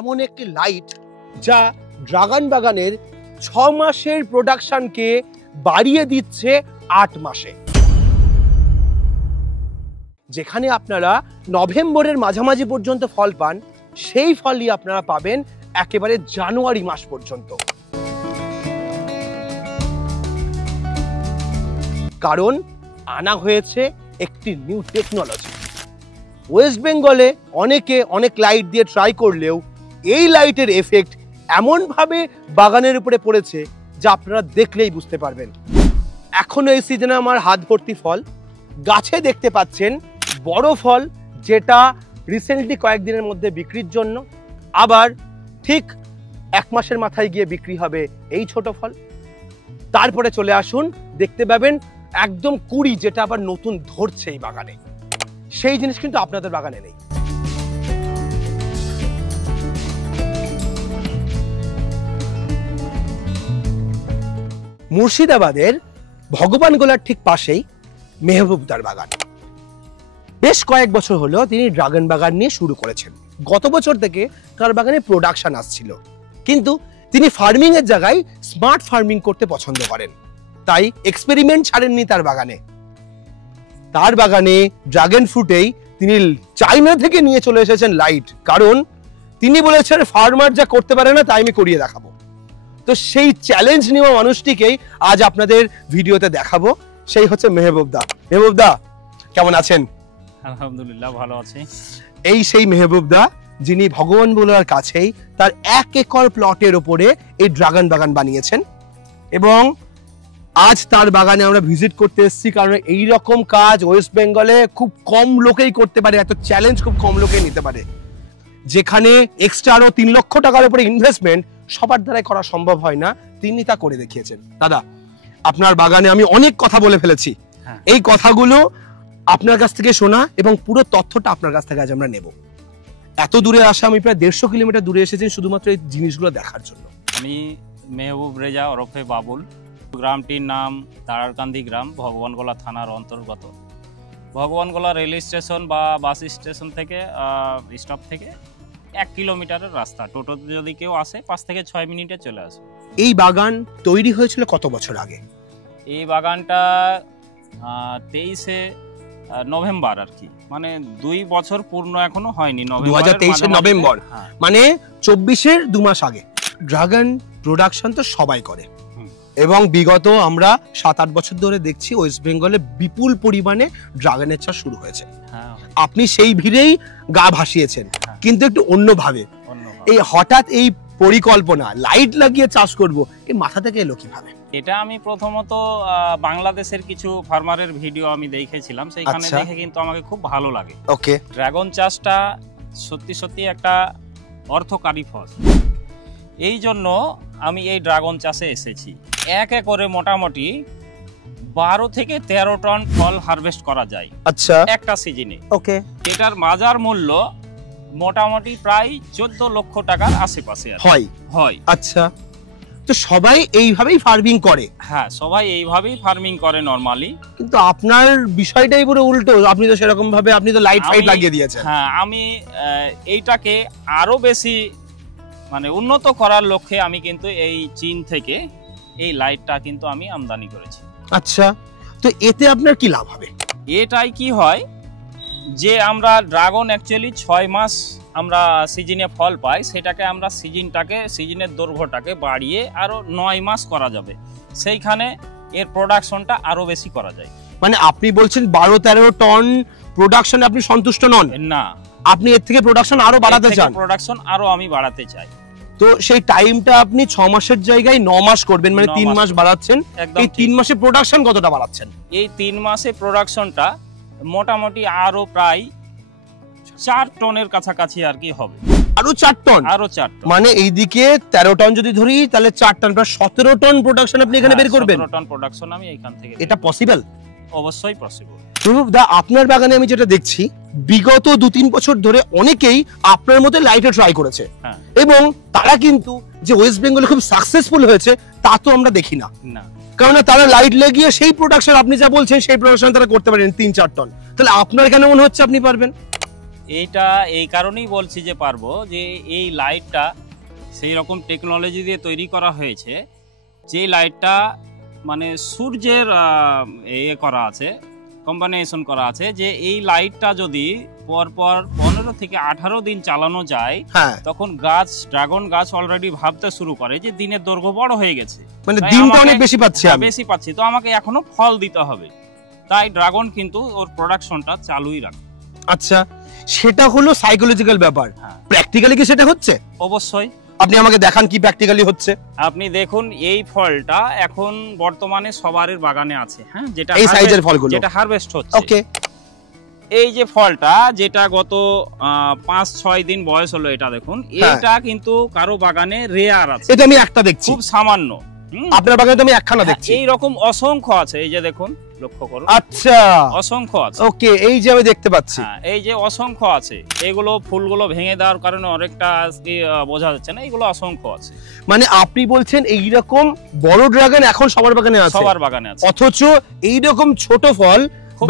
এমন একটি লাইট যা ড্রাগন বাগানের 6 মাসের প্রোডাকশনকে বাড়িয়ে দিচ্ছে 8 মাসে। যেখানে আপনারা নভেম্বরের মাঝামাঝি পর্যন্ত ফল পান, সেই ফলই আপনারা পাবেন একেবারে জানুয়ারি মাস পর্যন্ত। কারণ আনা হয়েছে একটি নিউ টেকনোলজি। ওয়েস্ট বেঙ্গলে অনেকে অনেক লাইট দিয়ে ট্রাই করলেও এই লাইটের এফেক্ট এমনভাবে বাগানের উপরে পড়েছে যা আপনারা দেখলেই বুঝতে পারবেন। এখনো এই সিজনে আমার হাত ভর্তি ফল, গাছে দেখতে পাচ্ছেন বড় ফল যেটা রিসেন্টলি কয়েকদিনের মধ্যে বিক্রির জন্য, আবার ঠিক 1 মাসের মাথায় গিয়ে বিক্রি হবে এই ছোট ফল। তারপরে চলে আসুন, দেখতে পাবেন একদম কুড়ি যেটা আবার নতুন ধরছে এই বাগানে। সেই জিনিস কিন্তু আপনাদের বাগানে নেই। মুর্শিদাবাদের ভগবানগোলার ঠিক পাশেই মেহবুবদার বাগান। বেশ কয়েক বছর হলো তিনি ড্রাগন বাগান নিয়ে শুরু করেছেন। গত বছর থেকে তার বাগানে প্রোডাকশন আসছিল, কিন্তু তিনি ফার্মিং এর জায়গায় স্মার্ট ফার্মিং করতে পছন্দ করেন, তাই এক্সপেরিমেন্ট ছাড়েননি তার বাগানে। তার বাগানে ড্রাগন ফ্রুটেই তিনি চাইনা থেকে নিয়ে চলে এসেছেন লাইট, কারণ তিনি বলেছেন ফার্মার যা করতে পারে না তাই আমি করিয়ে দেখাবো। তো সেই চ্যালেঞ্জ নেওয়া মানুষটিকেই আজ আপনাদের ভিডিওতে দেখাবো, সেই হচ্ছে মেহবুবদা। মেহবুবদা কেমন আছেন? আলহামদুলিল্লাহ ভালো আছি। এই সেই মেহবুবদা যিনি ভগবানগোলার কাছেই তার 1 একর প্লটের উপরে এই ড্রাগন বাগান বানিয়েছেন, এবং আজ তার বাগানে আমরা ভিজিট করতে এসেছি কারণ এই রকম কাজ ওয়েস্ট বেঙ্গলে খুব কম লোকেই করতে পারে, এত চ্যালেঞ্জ খুব কম লোকেই নিতে পারে। যেখানে এক্সট্রা আরো 3 লক্ষ টাকার উপরে ইনভেস্টমেন্ট সবার দ্বারাই করা সম্ভব হয় না, তিনি তা করে দেখিয়েছেন। দাদা, আপনার বাগানে আমি অনেক কথা বলে ফেলেছি, এই কথাগুলো আপনার কাছ থেকে শোনা এবং পুরো তথ্যটা আপনার কাছ থেকে আজ আমরা নেব। এত দূরে আসা, আমি প্রায় 150 কিলোমিটার দূরে এসেছি শুধুমাত্র এই জিনিসগুলো দেখার জন্য। আমি মেহবুব রেজা ওরফে বাবুল। গ্রামটির নাম তারারকান্দি গ্রাম, ভগবানগোলা থানার অন্তর্গত। ভগবানগোলা রেল স্টেশন বা বাস স্টেশন থেকে স্টপ থেকে 1 কিলোমিটারের রাস্তা। টোটো যদি কেউ আসে 5 থেকে 6 মিনিটে চলে আসে। এই বাগান তৈরি হয়েছিল কত বছর আগে? এই বাগানটা 23শে নভেম্বর আর কি, মানে 2 বছর পূর্ণ এখনো হয়নি। 2023 নভেম্বর, মানে 24-এর 2 মাস আগে। ড্রাগন প্রোডাকশন তো সবাই করে, এবং বিগত আমরা 7-8 বছর ধরে দেখছি ওয়েস্ট বেঙ্গলে বিপুল পরিমাণে ড্রাগনের চাষ শুরু হয়েছে। আপনি সেই ভিড়েই গা ভাসিয়েছেন, কিন্তু একটু অন্যভাবে। এই হঠাৎ এই পরিকল্পনা লাইট লাগিয়ে চাষ করব, এই মাথা থেকে এলো কিভাবে? এটা আমি প্রথমত বাংলাদেশের কিছু ফার্মারের ভিডিও আমি দেখেছিলাম, সেইখানে দেখে কিন্তু আমাকে খুব ভালো লাগে। ওকে, ড্রাগন চাষটা সত্যি সত্যি একটা অর্থকারী ফল, এই জন্য আমি এই ড্রাগন চাষে এসেছি। 1 একরে মোটামুটি 12 থেকে 13 টন ফল হারভেস্ট করা যায় আচ্ছা একটা সিজনে। ওকে, এটার বাজার মূল্য মোটামুটি প্রায় 14 লক্ষ টাকার আশেপাশে হয়। আচ্ছা, তো সবাই এইভাবেই ফার্মিং করে? হ্যাঁ, সবাই এইভাবেই ফার্মিং করে নরমালি, কিন্তু আপনার বিষয়টাই পুরো উল্টো। আপনি তো সেরকম ভাবে আপনি তো লাইট ফাইট লাগিয়ে দিয়েছেন। হ্যাঁ, আমি এইটাকে আরো বেশি মানে উন্নত করার লক্ষ্যে আমি কিন্তু এই চীন থেকে এই লাইটটা কিন্তু আমি আমদানি করেছি। আচ্ছা, তো এতে আপনার কি লাভ হবে? এটাই কি হয় যে আমরা ড্রাগন অ্যাকচুয়ালি 6 মাস আমরা সিজনে ফল পাই, সেটাকে আমরা সিজনের দৈর্ঘ্যটাকে বাড়িয়ে আরো 9 মাস করা যাবে, সেইখানে এর প্রোডাকশনটা আরো বেশি করা যায়। মানে আপনি বলছেন 12-13 টন প্রোডাকশনে আপনি সন্তুষ্ট নন? না, আপনি এর থেকে প্রোডাকশন আরো বাড়াতে চান? প্রোডাকশন আরো আমি বাড়াতে চাই। তো সেই টাইমটা আপনি 6 মাসের জায়গায় 9 মাস করবেন, মানে 3 মাস বাড়াচ্ছেন। এই 3 মাসে প্রোডাকশন কতটা বাড়াচ্ছেন? এই 3 মাসে প্রোডাকশনটা মোটামুটি আরো প্রায় 4 টনের কাছাকাছি আর কি হবে। আরো 4 টন? আরো 4 টন, মানে এইদিকে 13 টন যদি ধরি তাহলে 4 টন প্রায় 17 টন প্রোডাকশন আপনি এখানে বের করবেন। 17 টন প্রোডাকশন আমি এখান থেকে। এটা পসিবল? অবশ্যই পসিবল। মেহবুবদা, আপনার বাগানে আমি যেটা দেখছি বিগত 2-3 বছর ধরে অনেকেই আপনার মতো লাইটে ট্রাই করেছে, এবং তারা কিন্তু যে ওয়েস্ট বেঙ্গলে খুব সাকসেসফুল হয়েছে তা তো আমরা দেখি না। কারণ তারা লাইট লাগিয়ে সেই প্রোডাকশন আপনি যা বলছেন সেই প্রোডাকশন তারা করতে পারেন 3-4 টন। তাহলে আপনার কেন মনে হচ্ছে আপনি পারবেন? এইটা এই কারণেই বলছি যে পারবো, যে এই লাইটটা সেই রকম টেকনোলজি দিয়ে তৈরি করা হয়েছে, যে লাইটটা মানে সূর্যের করা আছে, কম্বিনেশন করা আছে, যে এই লাইটটা যদি পরপর 15 থেকে 18 দিন চালানো যায়, তখন গাছ, ড্রাগন গাছ অলরেডি ভাবতে শুরু করে যে দিনের দৈর্ঘ্য বড় হয়ে গেছে, মানে দিনটা অনেক বেশি পাচ্ছি, বেশি পাচ্ছি, তো আমাকে এখনো ফল দিতে হবে। তাই ড্রাগন কিন্তু ওর প্রোডাকশনটা চালুই রাখে। আচ্ছা, সেটা হলো সাইকোলজিক্যাল ব্যাপার। প্র্যাকটিক্যালি কি সেটা হচ্ছে? অবশ্যই। আপনি আমাকে দেখান কি প্র্যাকটিক্যালি হচ্ছে। আপনি দেখুন, এই ফলটা এখন বর্তমানে সবার বাগানে আছে, হ্যাঁ, যেটা এই সাইজের ফলগুলো, যেটা হারভেস্ট হচ্ছে। ওকে, এই যে ফলটা, যেটা গত 5-6 দিন বয়স হলো, এটা দেখুন, এটা কিন্তু কারো বাগানে রেয়ার আছে। এটা আমি একটা দেখছি, খুব সামান্য। আপনার বাগানে তো আমি একখানা দেখছি। এই রকম অসংখ্য আছে, এই যে দেখুন, লক্ষ্য করুন। আচ্ছা, অসংখ্য আছে। ওকে, এই যে আমি দেখতে পাচ্ছি, এই যে অসংখ্য আছে, এগুলো ফুলগুলো ভেঙে দেওয়ার কারণে অনেকটা বোঝা যাচ্ছে না, এগুলো অসংখ্য আছে। মানে আপনি বলছেন এই রকম বড় ড্রাগন এখন সবার বাগানে আছে? সবার বাগানে আছে, অথচ এই রকম ছোট ফল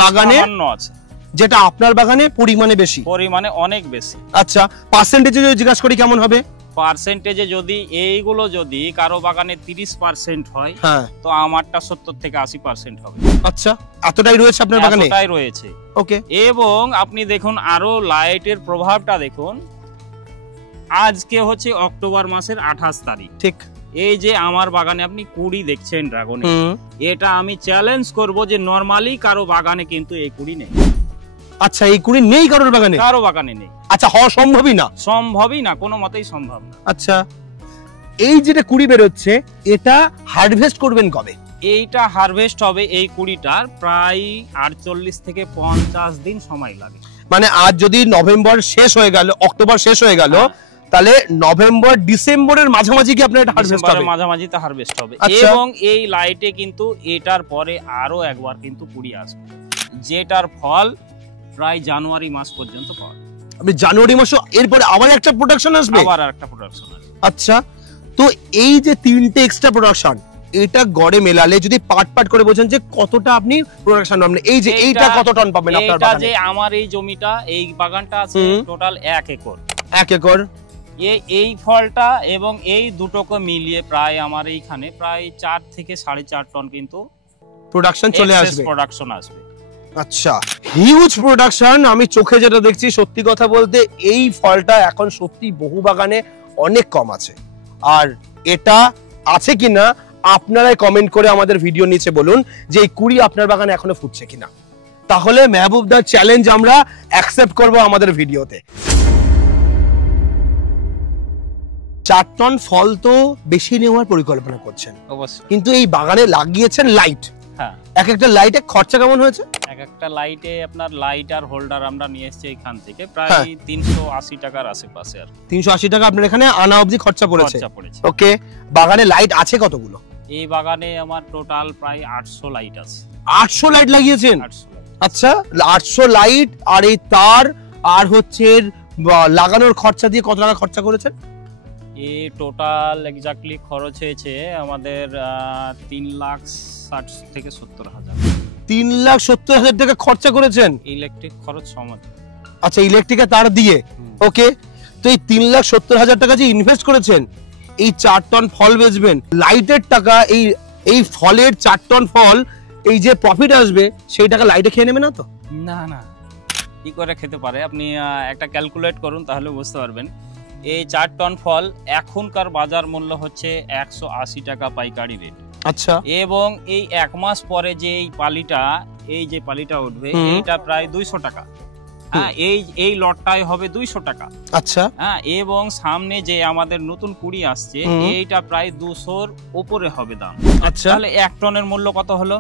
বাগানে আছে, যেটা আপনার বাগানে পরিমাণে বেশি, পরিমাণে অনেক বেশি। আচ্ছা, পার্সেন্টেজে যদি জিজ্ঞাসা করি কেমন হবে? পার্সেন্টেজে যদি এইগুলো যদি কারো বাগানে 30% হয়, তো আমারটা 70 থেকে 80% হবে। আচ্ছা, এতটাই রয়েছে আপনার বাগানে? এতটাই রয়েছে, ওকে। এবং আপনি দেখুন আরো লাইটের প্রভাবটা দেখুন। আজকে হচ্ছে অক্টোবর মাসের 28 তারিখ, ঠিক। এই যে আমার বাগানে আপনি কুড়ি দেখছেন ড্রাগনে, এটা আমি চ্যালেঞ্জ করব যে নরমালি কারো বাগানে কিন্তু এই কুড়ি নেই। আচ্ছা, এই কুড়ি নেই কারোর বাগানে? কারো বাগানে নেই। আচ্ছা, হওয়া সম্ভবই না? সম্ভবই না, কোনো মতেই সম্ভব না। আচ্ছা, এই যেটা কুড়ি বেরোচ্ছে, এটা হারভেস্ট করবেন কবে? এইটা হারভেস্ট হবে, এই কুড়িটার প্রায় 48 থেকে 50 দিন সময় লাগে। মানে আজ যদি নভেম্বর শেষ হয়ে গেল, অক্টোবর শেষ হয়ে গেল, তাহলে নভেম্বর ডিসেম্বরের মাঝামাঝি কি আপনার এটা হারভেস্ট হবে? মাঝামাঝি তা হারভেস্ট হবে। এবং এই লাইটে কিন্তু এটার পরে আরো একবার কিন্তু কুড়ি আসবে, যেটার ফল প্রায় জানুয়ারি মাস পর্যন্ত পাওয়া যাবে। আপনি জানুয়ারি মাসে এরপরে আবার একটা প্রোডাকশন আসবে? আবার একটা প্রোডাকশন আসবে। আচ্ছা, তো এই যে তিনটে এক্সট্রা প্রোডাকশন, এটা গড়ে মেলালে যদি পার্ট পার্ট করে বোঝেন যে কতটা আপনি প্রোডাকশন পাবেন, এই যে এইটা কত টন পাবেন আপনার বাগানে? এটা যে আমার এই জমিটা, এই বাগানটা আছে টোটাল 1 একর। 1 একর। এই ফলটা এবং এই দুটোকে মিলিয়ে প্রায় আমার এইখানে প্রায় 4 থেকে 4.5 টন কিন্তু প্রোডাকশন চলে আসবে, প্রোডাকশন আসবে। আচ্ছা, হিউজ প্রোডাকশন। আমি চোখে যেটা দেখছি, সত্যি কথা বলতে এই ফলটা এখন সত্যি বহু বাগানে অনেক কম আছে। আর এটা আছে কিনা আপনারাই কমেন্ট করে আমাদের ভিডিও নিচে বলুন যে এই কুড়ি আপনার বাগানে এখনো ফুটছে কিনা। তাহলে মেহবুবদার চ্যালেঞ্জ আমরা অ্যাকসেপ্ট করব আমাদের ভিডিওতে। 4 টন ফল তো বেশি নেওয়ার পরিকল্পনা করছেন অবশ্যই, কিন্তু এই বাগানে লাগিয়েছেন লাইট। হ্যাঁ, এক একটা লাইটে খরচা কেমন হয়েছে? এক একটা লাইটে আপনার লাইট আর হোল্ডার আমরা নিয়ে এসেছি এখান থেকে প্রায় 380 টাকার আশেপাশে। আর 380 টাকা আপনার এখানে আনা অবধি খরচা পড়েছে? ওকে, বাগানে লাইট আছে কতগুলো? এই বাগানে আমার টোটাল প্রায় 800 লাইট আছে। 800 লাইট লাগিয়েছেন? 800 লাইট। আচ্ছা, 800 লাইট আর এই তার আর হচ্ছে লাগানোর খরচা দিয়ে কত টাকা খরচা করেছেন? এই টোটাল এক্স্যাক্টলি খরচ হয়েছে আমাদের 3,60,000 থেকে 70,000। 3,70,000 টাকা খরচা করেছেন ইলেকট্রিক খরচ সমেত। আচ্ছা, ইলেকট্রিকের তার দিয়ে। ওকে, তো এই 3,70,000 টাকা যে ইনভেস্ট করেছেন, এই 4 টন ফল বেচবেন, লাইটের টাকা, এই ফলের 4 টন ফল, এই যে প্রফিট আসবে সেই টাকা লাইটে খেয়ে নেবে না তো? না না, কি করে খেতে পারে? আপনি একটা ক্যালকুলেট করুন, তাহলে বুঝতে পারবেন। এই 4 টন ফল এখনকার বাজার মূল্য হচ্ছে 180 টাকা পাইকারি রেট। আচ্ছা, এবং এই 1 মাস পরে যে এই যে পালিটা উঠবে, এইটা প্রায় 200 টাকা। হ্যাঁ, এই লটটাই হবে 200 টাকা। আচ্ছা, হ্যাঁ, এবং সামনে যে আমাদের নতুন কুড়ি আসছে, এইটা প্রায় 200-র উপরে হবে দাম। আচ্ছা, তাহলে 1 টনের মূল্য কত হলো?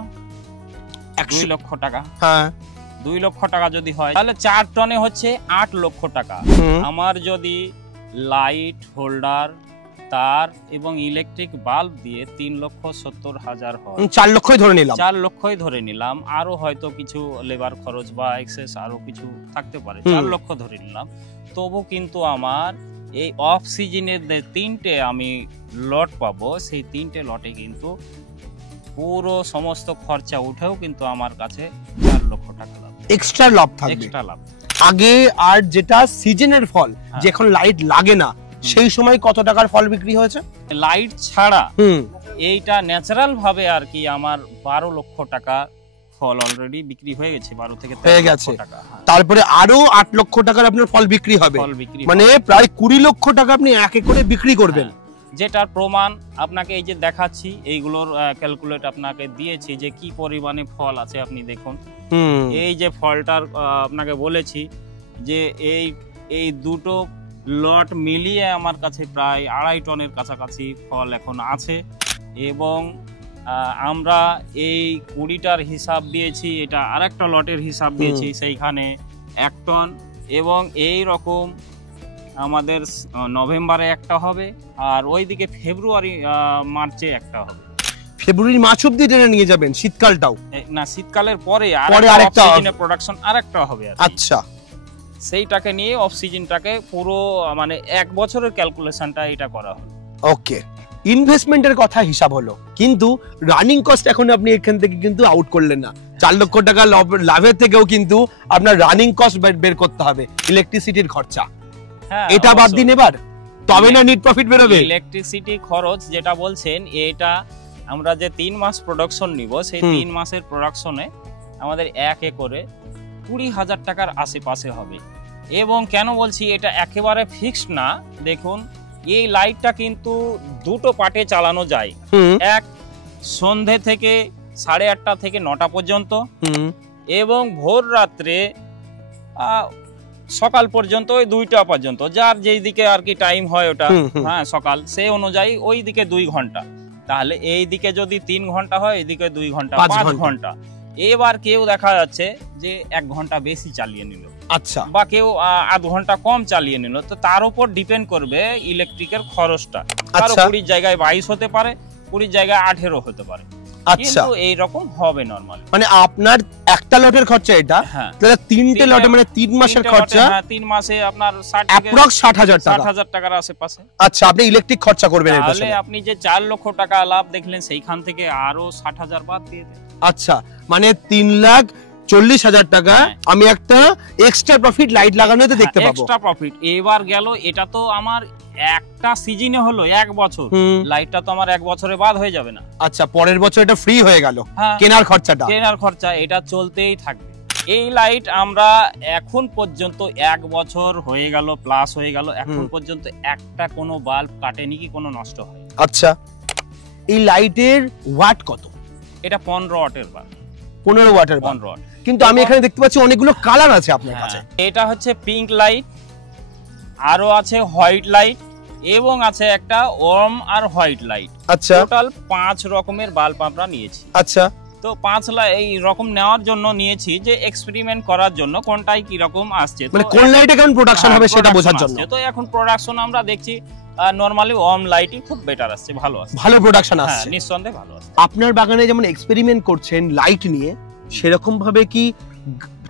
2 লক্ষ টাকা। হ্যাঁ, 2 লক্ষ টাকা যদি হয় তাহলে 4 টনে হচ্ছে 8 লক্ষ টাকা। আমার যদি লাইট, হোল্ডার, তার এবং ইলেকট্রিক বাল্ব দিয়ে 3,70,000 হয়, 4 লক্ষই ধরে নিলাম। 4 লক্ষই ধরে নিলাম, আরো হয়তো কিছু লেবার খরচ বা এক্সেস আরো কিছু থাকতে পারে, 4 লক্ষ ধরে নিলাম। তবু কিন্তু আমার এই অফ সিজনের যে 3টে আমি লট পাবো, সেই 3টে লটে কিন্তু পুরো সমস্ত খরচা উঠেও কিন্তু আমার কাছে 4 লক্ষ টাকা লাভ, এক্সট্রা লাভ থাকবে। এক্সট্রা লাভ। আগে আর যেটা সিজনের ফল, যখন লাইট লাগে না সেই সময় কত টাকার ফল বিক্রি হয়েছে? লাইট ছাড়া এইটা ন্যাচারাল ভাবে আর কি আমার 12 লক্ষ টাকা ফল অলরেডি বিক্রি হয়ে গেছে, 12 থেকে 13 লক্ষ টাকা। তারপরে আরো 8 লক্ষ টাকার আপনার ফল বিক্রি হবে, মানে প্রায় 20 লক্ষ টাকা আপনি এক একরে বিক্রি করবেন। যেটার প্রমাণ আপনাকে এই যে দেখাচ্ছি, এইগুলোর ক্যালকুলেট আপনাকে দিয়েছি যে কি পরিমাণে ফল আছে আপনি দেখুন। এই যে ফলটার আপনাকে বলেছি যে এই দুটো লট মিলিয়ে আমার কাছে প্রায় 2.5 টনের কাছাকাছি ফল এখন আছে। এবং আমরা এই 20টার হিসাব দিয়েছি, এটা আরেকটা লটের হিসাব দিয়েছি, সেইখানে 1 টন। এবং এই রকম আমাদের নভেম্বরে একটা হবে, আর ওইদিকে ফেব্রুয়ারি মার্চে একটা হবে। ফেব্রুয়ারি মার্চ অবধি টেনে নিয়ে যাবেন, শীতকালটাও? না, শীতকালের পরে আরেকটা সিজনে প্রোডাকশন আরেকটা হবে। আচ্ছা, সেইটাকে নিয়ে অফ সিজনটাকে পুরো মানে 1 বছরের ক্যালকুলেশনটা এটা করা হলো। ওকে, ইনভেস্টমেন্টের কথা হিসাব হলো, কিন্তু রানিং কস্ট এখন আপনি এখান থেকে কিন্তু আউট করলেন না। 4 লক্ষ টাকা লাভের থেকেও কিন্তু আপনার রানিং কস্ট বের করতে হবে, ইলেকট্রিসিটির খরচা, এটা বাদ দিন এবার, তবে না নেট প্রফিট বেরোবে। ইলেকট্রিসিটি খরচ যেটা বলছেন, এটা আমরা যে 3 মাস প্রোডাকশন নিব, সেই 3 মাসের প্রোডাকশনে আমাদের 1 একরে 20,000 টাকার আশেপাশে হবে। এবং কেন বলছি এটা একেবারে ফিক্সড না, দেখুন এই লাইটটা কিন্তু দুটো পার্টে চালানো যায়। এক, সন্ধে থেকে 8:30 থেকে 9টা পর্যন্ত, এবং ভোর রাত্রে সকাল পর্যন্ত, ওই 2টা পর্যন্ত, যার যেই দিকে আর কি টাইম হয় ওটা, হ্যাঁ সকাল, সেই অনুযায়ী ওই দিকে 2 ঘন্টা। তাহলে এই দিকে যদি 3 ঘন্টা হয়, এইদিকে 2 ঘন্টা, 5 ঘন্টা। এবার কেউ দেখা যাচ্ছে যে 1 ঘন্টা বেশি চালিয়ে নিল, আচ্ছা, বা কেউ আধ ঘন্টা কম চালিয়ে নিল, তো তার উপর ডিপেন্ড করবে ইলেকট্রিকের খরচটা। কারো 20 জায়গায় 22 হতে পারে, 20 জায়গায় 18 হতে পারে। আচ্ছা, কিন্তু এই রকম হবে নরমালি। মানে আপনার একটা লটের খরচা এটা, তাহলে 3টে লটে মানে 3 মাসের খরচা। হ্যাঁ, 3 মাসে আপনার 60,000 টাকার আশেপাশে। আচ্ছা, আপনি ইলেকট্রিক খরচা করবেন এর তাহলে আপনি যে 4 লক্ষ টাকা লাভ দেখলেন, সেইখান থেকে আরো 60,000 বাদ দিয়ে দেন। আচ্ছা, মানে 3,40,000 টাকা আমি একটা এক্সট্রা প্রফিট লাইট লাগানোতে দেখতে পাবো। এক্সট্রা প্রফিট এবার গেল, এটা তো আমার একটা সিজনে হলো 1 বছর, লাইটটা তো আমার 1 বছরে বাদ হয়ে যাবে না। আচ্ছা, পরের বছর এটা ফ্রি হয়ে গেল, কেনার খরচা এটা চলতেই থাকবে। এই লাইট আমরা এখন পর্যন্ত 1 বছর হয়ে গেল, প্লাস হয়ে গেল, এখন পর্যন্ত একটা কোনো বাল্ব কাটেনি কি কোনো নষ্ট হয়। আচ্ছা, এই লাইটের ওয়াট কত? এটা 15 ওয়াটের বাল্ব। 15 ওয়াটের বাল্ব, কিন্তু আমি এখানে দেখতে পাচ্ছি অনেকগুলো কালার আছে আপনার কাছে। এটা হচ্ছে পিঙ্ক লাইট, আরো আছে হোয়াইট লাইট, এবং আছে একটা ওয়ার্ম আর হোয়াইট লাইট। আচ্ছা, টোটাল 5 রকমের বাল্ব আমরা নিয়েছি। আচ্ছা, তো 5 এই রকম নেওয়ার জন্য নিয়েছি যে এক্সপেরিমেন্ট করার জন্য কোনটাই কি রকম আসছে, মানে কোন লাইটে কেমন প্রোডাকশন হবে সেটা বোঝার জন্য। তো এখন প্রোডাকশন আমরা দেখছি নরমালি ওয়ার্ম লাইটই খুব বেটার আসছে, ভালো আসছে, ভালো প্রোডাকশন আসছে, নিঃসন্দেহে ভালো আসছে। আপনার বাগানে যেমন এক্সপেরিমেন্ট করছেন লাইট নিয়ে, সেরকম ভাবে কি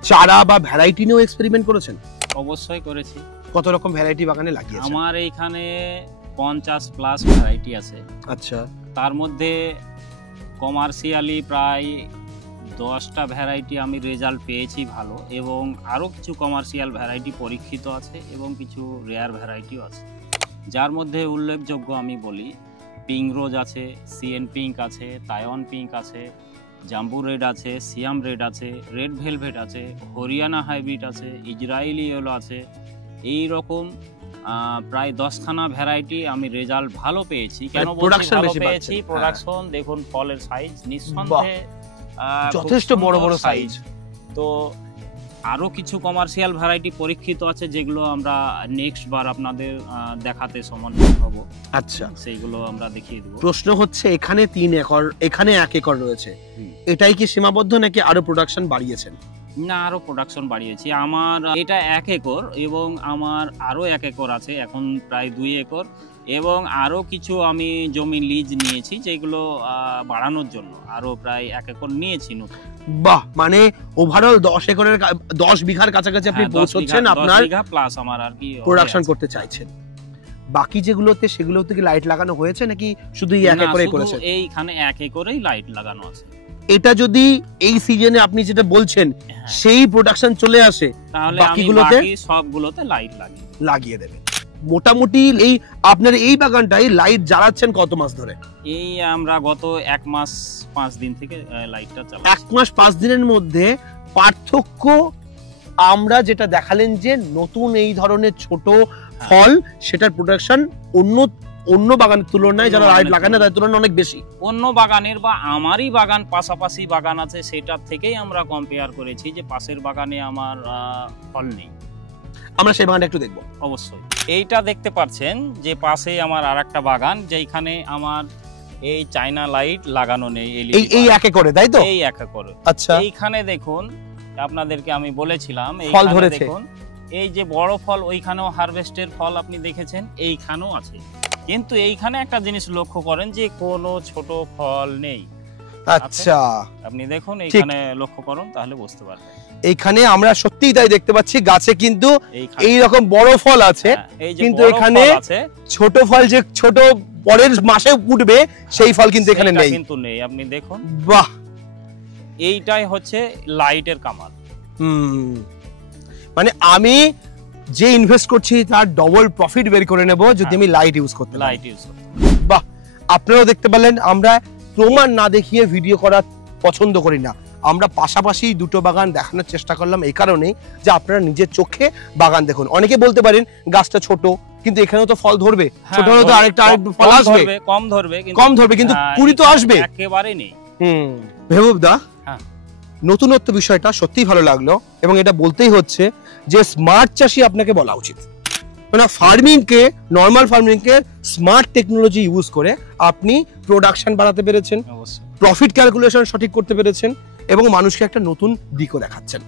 চারা বা ভ্যারাইটি নিয়েও এক্সপেরিমেন্ট করেছেন? অবশ্যই করেছি। কত রকম ভ্যারাইটি বাগানে লাগিয়েছেন? আমার এইখানে 50 প্লাস ভ্যারাইটি আছে। আচ্ছা, তার মধ্যে কমার্শিয়ালি প্রায় 10টা ভ্যারাইটি আমি রেজাল্ট পেয়েছি ভালো, এবং আরও কিছু কমার্শিয়াল ভ্যারাইটি পরীক্ষিত আছে, এবং কিছু রেয়ার ভ্যারাইটিও আছে। যার মধ্যে উল্লেখযোগ্য আমি বলি, পিঙ্ক রোজ আছে, সিএন পিঙ্ক আছে, তাইওয়ান পিঙ্ক আছে, জাম্বু রেড আছে, সিয়াম রেড আছে, রেড ভেলভেট আছে, হরিয়ানা হাইব্রিড আছে, ইজরায়েলি ইয়েলো আছে। এই রকম প্রায় 10খানা ভ্যারাইটি আমি রেজাল্ট ভালো পেয়েছি। কেন বলছি ভালো পেয়েছি? প্রোডাকশন দেখুন, ফলের সাইজ নিঃসন্দেহে যথেষ্ট বড় বড় সাইজ। তো আরো কিছু কমার্শিয়াল ভ্যারাইটি পরীক্ষিত আছে, যেগুলো আমরা নেক্সট বার আপনাদের দেখাতে সমন্বয় হব। আচ্ছা, সেইগুলো আমরা দেখিয়ে দেব। প্রশ্ন হচ্ছে, এখানে 3 একর, এখানে 1 একর রয়েছে, এটাই কি সীমাবদ্ধ নাকি আরো প্রোডাকশন বাড়িয়েছেন? না, আরো প্রোডাকশন বাড়িয়েছি। আমার এটা 1 একর, এবং আমার আরো 1 একর আছে, এখন প্রায় 2 একর, এবং আরো কিছু আমি জমি লিজ নিয়েছি, যেগুলো বাড়ানোর জন্য আরো প্রায় 1 একর নিয়েছি নতুন। বাহ, মানে ওভারঅল 10 বিঘার কাছাকাছি আপনি পৌঁছচ্ছেন, আপনার 10 বিঘা প্লাস আমার আর কি প্রোডাকশন করতে চাইছেন। বাকি যেগুলোতে কি লাইট লাগানো হয়েছে নাকি শুধু এই 1 একরে করেছেন? এইখানে 1 একরেই লাইট লাগানো আছে। এটা যদি এই সিজনে আপনি যেটা বলছেন সেই প্রোডাকশন চলে আসে, তাহলে বাকিগুলোতে সবগুলোতে লাইট লাগিয়ে দেবে। মোটামুটি এই আপনার এই বাগানটাই লাইট জ্বালাচ্ছেন কত মাস ধরে? এই আমরা গত 1 মাস 5 দিন থেকে লাইটটা চালাচ্ছি। 1 মাস 5 দিনের মধ্যে পার্থক্য আমরা যেটা দেখালেন যে নতুন এই ধরনের ছোট ফল, সেটার প্রোডাকশন অন্য বাগানের তুলনায় যারা লাইট লাগায় না তার তুলনায় অনেক বেশি। অন্য বাগানের বা আমারই বাগান পাশাপাশি বাগান আছে সেটার থেকেই আমরা কম্পেয়ার করেছি যে পাশের বাগানে আমার ফল নেই। আমরা সেই বাগানটা একটু দেখবো অবশ্যই। এইটা দেখতে পাচ্ছেন যে পাশে আমার আরেকটা বাগান, যেখানে আমার এই চায়না লাইট লাগানো নেই। এই একে করে, তাই তো? এই একে করে। আচ্ছা, এইখানে দেখুন, আপনাদেরকে আমি বলেছিলাম ফল ধরেছে। দেখুন এই যে বড় ফল, ওইখানেও হারভেস্টের ফল আপনি দেখেছেন, এইখানেও আছে। কিন্তু এইখানে একটা জিনিস লক্ষ্য করেন যে কোনো ছোট ফল নেই। আচ্ছা, আপনি দেখুন এইখানে লক্ষ্য করুন, তাহলে বুঝতে পারবেন। এইখানে আমরা সত্যিই তাই দেখতে পাচ্ছি, গাছে কিন্তু এই রকম বড় ফল আছে, কিন্তু এখানে ছোট ফল যে ছোট পরের মাসে উঠবে সেই ফল কিন্তু এখানে নেই। কিন্তু নেই, আপনি দেখুন। বাহ, এইটাই হচ্ছে লাইটের কামাল। মানে আমি যে ইনভেস্ট করছি তার ডবল প্রফিট বের করে নেব যদি আমি লাইট ইউজ করতে পারি। বাহ, আপনারাও দেখতে পেলেন, আমরা প্রমাণ না দেখিয়ে ভিডিও করা পছন্দ করি না। আমরা পাশাপাশি দুটো বাগান দেখানোর চেষ্টা করলাম এই কারণেই যে আপনারা নিজের চোখে বাগান দেখুন। অনেকে বলতে পারেন গাছটা ছোট, কিন্তু এখানেও তো ফল ধরবে, ছোট হলে তো আরেকটা ফল আসবে, কম ধরবে কিন্তু কুড়ি তো আসবে, একেবারে নেই। মেহবুব দা, নতুনত্ব বিষয়টা সত্যিই ভালো লাগলো, এবং এটা বলতেই হচ্ছে যে স্মার্ট চাষী আপনাকে বলা উচিত। মানে ফার্মিং কে, নরমাল ফার্মিং কে স্মার্ট টেকনোলজি ইউজ করে আপনি প্রোডাকশন বাড়াতে পেরেছেন, প্রফিট ক্যালকুলেশন সঠিক করতে পেরেছেন, এবং মানুষকে একটা নতুন দিকও দেখাচ্ছেন।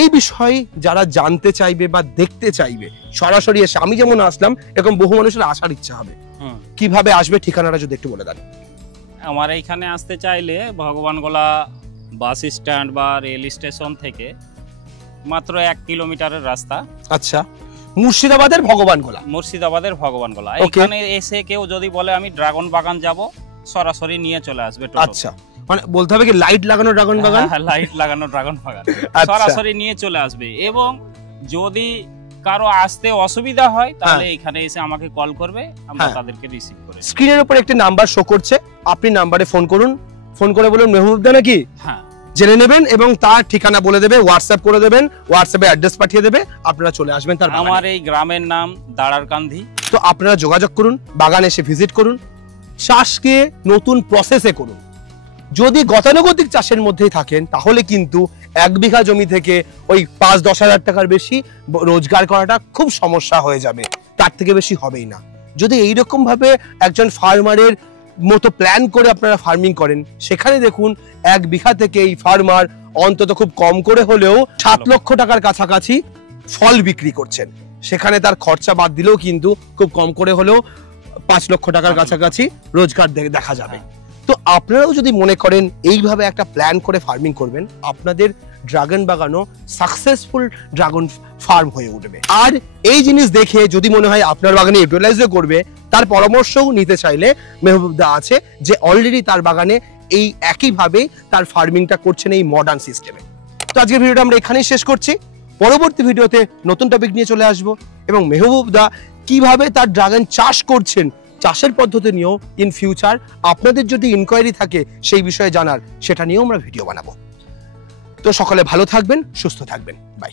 এই বিষয়ে যারা জানতে চাইবে বা দেখতে চাইবে সরাসরি এসে, আমি যেমন আসলাম এরকম বহু মানুষের আসার ইচ্ছা হবে, কিভাবে আসবে ঠিকানাটা যদি একটু বলে দেন। আমার এইখানে আসতে চাইলে ভগবানগোলা বাস স্ট্যান্ড বা রেল স্টেশন থেকে মাত্র 1 কিলোমিটারের রাস্তা। আচ্ছা, মুর্শিদাবাদের ভগবানগোলা। এখানে এসে কেউ যদি বলে আমি ড্রাগন বাগান যাব, সরাসরি নিয়ে চলে আসবে। আচ্ছা, মানে বলতে হবে কি লাইট লাগানো ড্রাগন বাগান? লাইট লাগানো ড্রাগন বাগান সরাসরি নিয়ে চলে আসবে। এবং যদি কারো আসতে অসুবিধা হয় তাহলে এখানে এসে আমাকে কল করবে, আমরা তাদেরকে রিসিভ করে। স্ক্রিনের উপর একটা নাম্বার শো করছে, আপনি নাম্বারে ফোন করুন, ফোন করে বলুন মেহবুব দা নাকি, জেনে নেবেন এবং তার ঠিকানা বলে দেবে, হোয়াটসঅ্যাপ করে দেবেন, হোয়াটসঅ্যাপে অ্যাড্রেস পাঠিয়ে দেবে, আপনারা চলে আসবেন তার। আমার এই গ্রামের নাম দাঁড়ারকান্দি। তো আপনারা যোগাযোগ করুন, বাগান এসে ভিজিট করুন, চাষকে নতুন প্রসেসে করুন। যদি গতানুগতিক চাষের মধ্যেই থাকেন তাহলে কিন্তু 1 বিঘা জমি থেকে ওই 5-10 হাজার টাকার বেশি রোজগার করাটা খুব সমস্যা হয়ে যাবে, তার থেকে বেশি হবেই না। যদি এইরকম ভাবে একজন ফার্মারের মতো প্ল্যান করে আপনারা ফার্মিং করেন, সেখানে দেখুন 1 বিঘা থেকে এই ফার্মার অন্তত খুব কম করে হলেও 7 লক্ষ টাকার কাছাকাছি ফল বিক্রি করছেন। সেখানে তার খরচা বাদ দিলেও কিন্তু খুব কম করে হলেও 5 লক্ষ টাকার কাছাকাছি রোজগার দেখা যাবে। তো আপনারাও যদি মনে করেন এইভাবে একটা প্ল্যান করে ফার্মিং করবেন, আপনাদের ড্রাগন বাগানও সাকসেসফুল ড্রাগন ফার্ম হয়ে উঠবে। আর এই জিনিস দেখে যদি মনে হয় আপনার বাগানে ইউটিলাইজও করবে, তার পরামর্শও নিতে চাইলে মেহবুব দা আছে, যে অলরেডি তার বাগানে এই একইভাবে তার ফার্মিংটা করছেন এই মডার্ন সিস্টেমে। তো আজকের ভিডিওটা আমরা এখানেই শেষ করছি। পরবর্তী ভিডিওতে নতুন টপিক নিয়ে চলে আসবো, এবং মেহবুব দা কিভাবে তার ড্রাগন চাষ করছেন, চাষের পদ্ধতি নিয়েও ইন ফিউচার আপনাদের যদি ইনকোয়ারি থাকে সেই বিষয়ে জানার, সেটা নিয়েও আমরা ভিডিও বানাবো। তো সকলে ভালো থাকবেন, সুস্থ থাকবেন, বাই।